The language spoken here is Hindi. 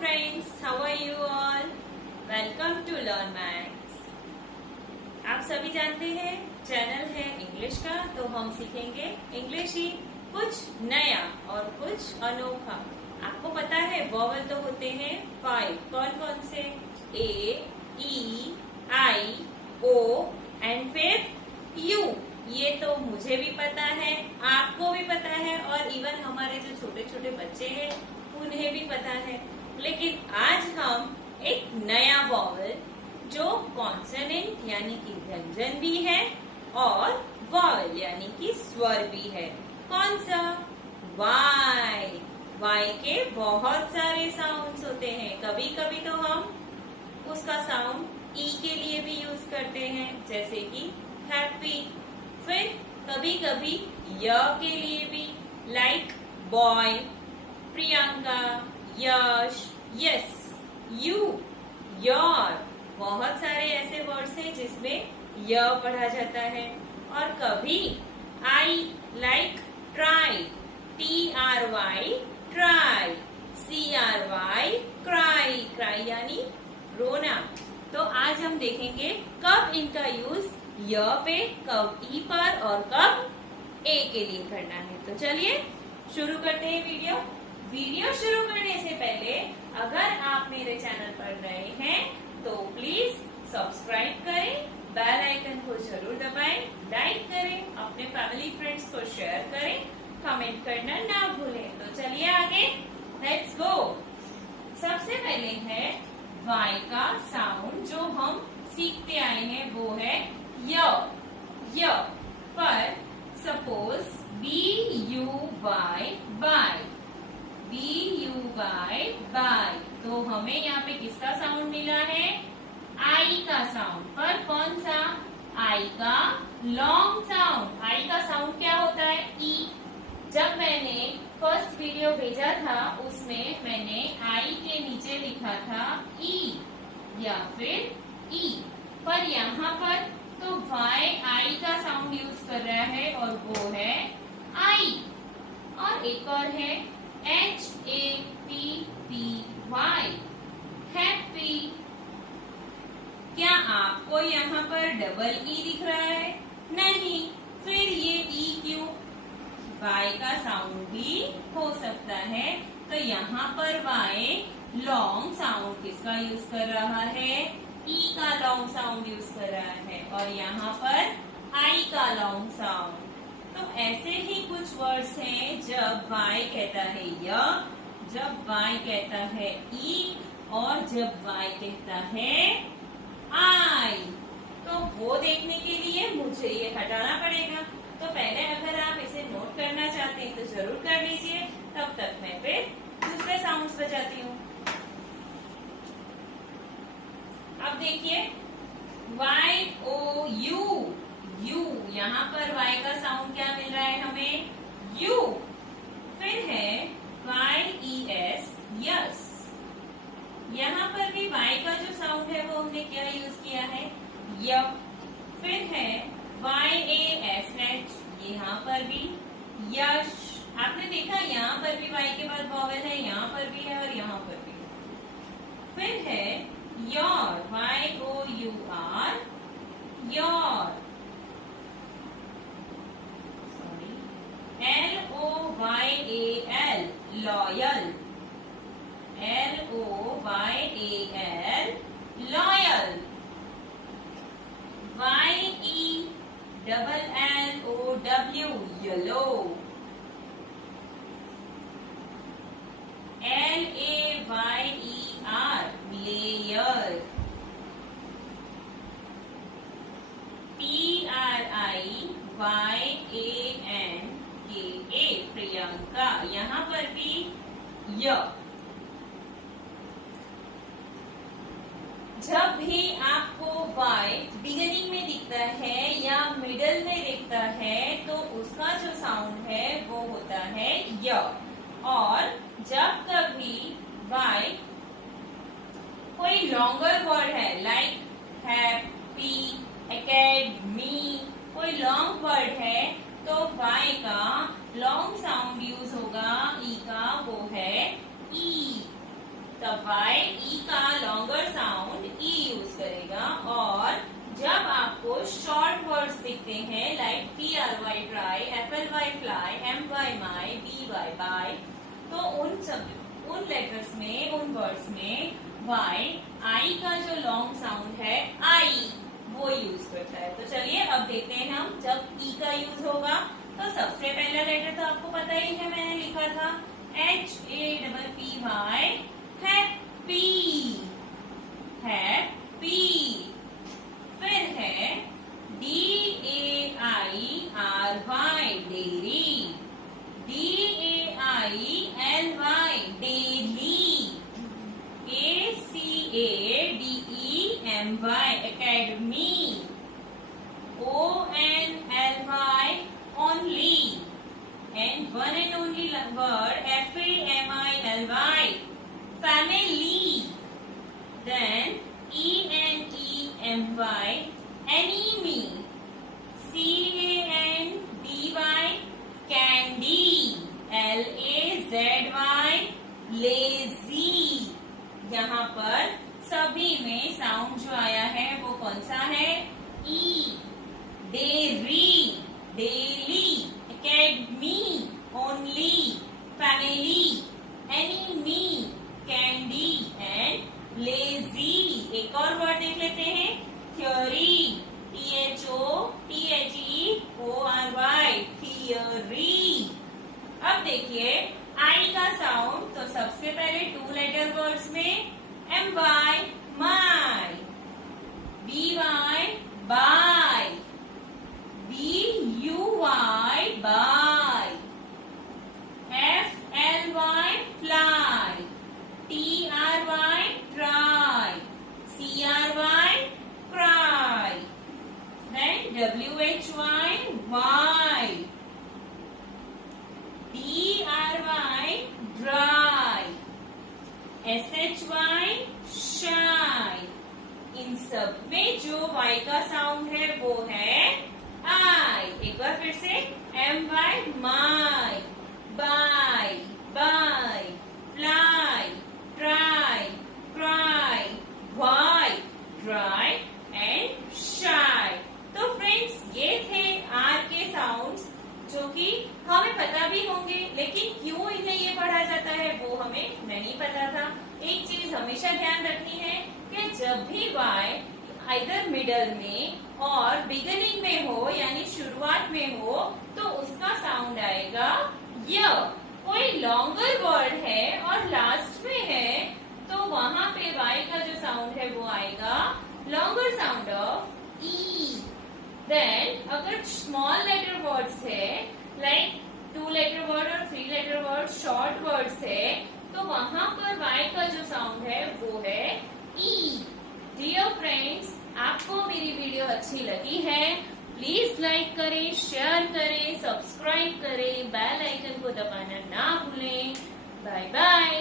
friends, how are you all? Welcome to Learn Maths. आप सभी जानते हैं चैनल है इंग्लिश का, तो हम सीखेंगे इंग्लिश ही कुछ नया और कुछ अनोखा। आपको पता है वॉवल तो होते हैं 5, कौन कौन से? ए, ई, आई, ओ एंड फिर यू। ये तो मुझे भी पता है, आपको भी पता है और इवन हमारे जो छोटे छोटे बच्चे हैं उन्हें भी पता है। लेकिन आज हम एक नया वॉवल जो कॉन्सोनेंट यानी कि व्यंजन भी है और वॉवल यानी कि स्वर भी है। कौन सा? वाई। वाई के बहुत सारे साउंड्स होते हैं। कभी कभी तो हम उसका साउंड ई के लिए भी यूज करते हैं, जैसे कि हैप्पी। फिर कभी कभी य के लिए भी, like boy, Priyanka, Yash, yes, you, your. बहुत सारे ऐसे वर्ड्स हैं जिसमें य पढ़ा जाता है। और कभी I, like try, TRY, try, CRY, cry. Cry यानी रोना। तो आज हम देखेंगे कब इनका यूज य पे, कब ई पर और कब ए के लिए करना है। तो चलिए शुरू करते हैं वीडियो शुरू करने से पहले अगर आप मेरे चैनल पर नए हैं तो प्लीज सब्सक्राइब करें, बेल आइकन को जरूर दबाएं, लाइक करें, अपने फैमिली फ्रेंड्स को शेयर करें, कमेंट करना ना भूलें। तो चलिए आगे, लेट्स गो। सबसे पहले है वाई का साउंड जो हम सीखते आए हैं, वो है य। पर suppose BUY, buy, BUY, buy, तो हमें यहाँ पे किसका साउंड मिला है? आई का साउंड। पर कौन सा? आई का लॉन्ग साउंड। आई का साउंड क्या होता है? ई। जब मैंने फर्स्ट वीडियो भेजा था उसमें मैंने आई के नीचे लिखा था ई या फिर ई, पर यहाँ पर तो वाई आई का साउंड यूज कर रहा है और वो है आई। और एक और है HAPPY, हैप्पी। क्या आपको यहाँ पर डबल ई दिख रहा है? नहीं। फिर ये ई क्यों? वाई का साउंड भी हो सकता है। तो यहाँ पर वाई लॉन्ग साउंड किसका यूज कर रहा है? ई का लॉन्ग साउंड यूज कर रहा है और यहाँ पर आई का लॉन्ग साउंड। तो ऐसे ही कुछ वर्ड्स हैं जब वाई कहता है य, जब वाई कहता है ई और जब वाई कहता है आई। तो वो देखने के लिए मुझे ये हटाना पड़ेगा। तो पहले अगर आप इसे नोट करना चाहते हैं तो जरूर कर लीजिए, तब तक मैं फिर दूसरे साउंड्स बजाती हूँ। अब देखिए YOU, यू। यहाँ पर वाई का साउंड क्या मिल रहा है हमें? यू। फिर है YES, यस। यहाँ पर भी वाई का जो साउंड है वो हमने क्या यूज किया है? य। फिर है YASH, यहाँ पर भी यश। आपने देखा यहाँ पर भी वाई के बाद वॉवेल है, यहाँ पर भी है और यहाँ पर भी। फिर है your, YOUR, your. LOYAL, loyal, LOYAL, loyal. YELLLOW, yellow. LAYER, layer. PRIYANKA, Priyanka. यहाँ पर भी य। जब भी आपको वाई बिगिनिंग में दिखता है या मिडल में दिखता है तो उसका जो साउंड है वो होता है य। और जब कभी वाई कोई लॉन्गर वर्ड है, लाइक हैप्पी, एकेडमी, कोई लॉन्ग वर्ड है, तो वाई का लॉन्ग साउंड यूज होगा ई का, वो है ई। तब वाई ई का लॉन्गर साउंड ई यूज करेगा। और जब आपको शॉर्ट वर्ड्स दिखते हैं like TRY try, FLY fly, MY my, BY by, तो उन लेटर्स में, उन वर्ड्स में वाई आई का जो लॉन्ग साउंड है आई वो यूज करता है। तो चलिए अब देखते हैं हम जब ई का यूज होगा। तो सबसे पहला लेटर तो आपको पता ही है, मैंने लिखा था HAPPY, हैप्पी, हैप्पी। फिर है DAIRY, dairy, DAILY, daily, ACADEMY, academy, ONLY, only, and one and only word FAMILY, family. Then ENEMY, enemy, CANDY, candy, LAZY, lazy। यहाँ पर सभी में साउंड जो आया है वो कौन सा है? ई। Dairy, daily, academy, only, family, enemy, candy and lazy. एक और वर्ड देख लेते हैं, थ्योरी, THORY, थियरी। अब देखिए आई का साउंड, तो सबसे पहले 2 लेटर वर्ड्स में MY, my, BY, by, BUY, buy, FLY, fly, TRY, try, CRY, cry, then WHY, why, DRY, dry, SHY, shy. इन सब में जो वाई का साउंड है वो है आई। एक बार फिर से MY, my, by, buy, fly, try, cry, why, dry and shy. तो फ्रेंड्स ये थे आर के साउंड्स जो कि हमें पता भी होंगे, लेकिन क्यों इन्हें ये पढ़ा जाता है वो हमें नहीं पता था। एक चीज हमेशा ध्यान रखनी है कि जब भी वाई आइदर मिडल में और बिगिनिंग में हो यानी शुरुआत में हो तो उसका साउंड आएगा य। कोई लॉन्गर वर्ड है और लास्ट में है तो वहां पे वाई का जो साउंड है वो आएगा longer sound of E. Then अगर स्मॉल लेटर वर्ड्स है लाइक 2 लेटर वर्ड और 3 लेटर वर्ड, शॉर्ट वर्ड्स है, तो वहां पर वाई का जो साउंड है वो है ई। डियर फ्रेंड्स, आपको मेरी वीडियो अच्छी लगी है, प्लीज लाइक करें, शेयर करें, सब्सक्राइब करें, बेल आइकन को दबाना ना भूलें। Bye bye.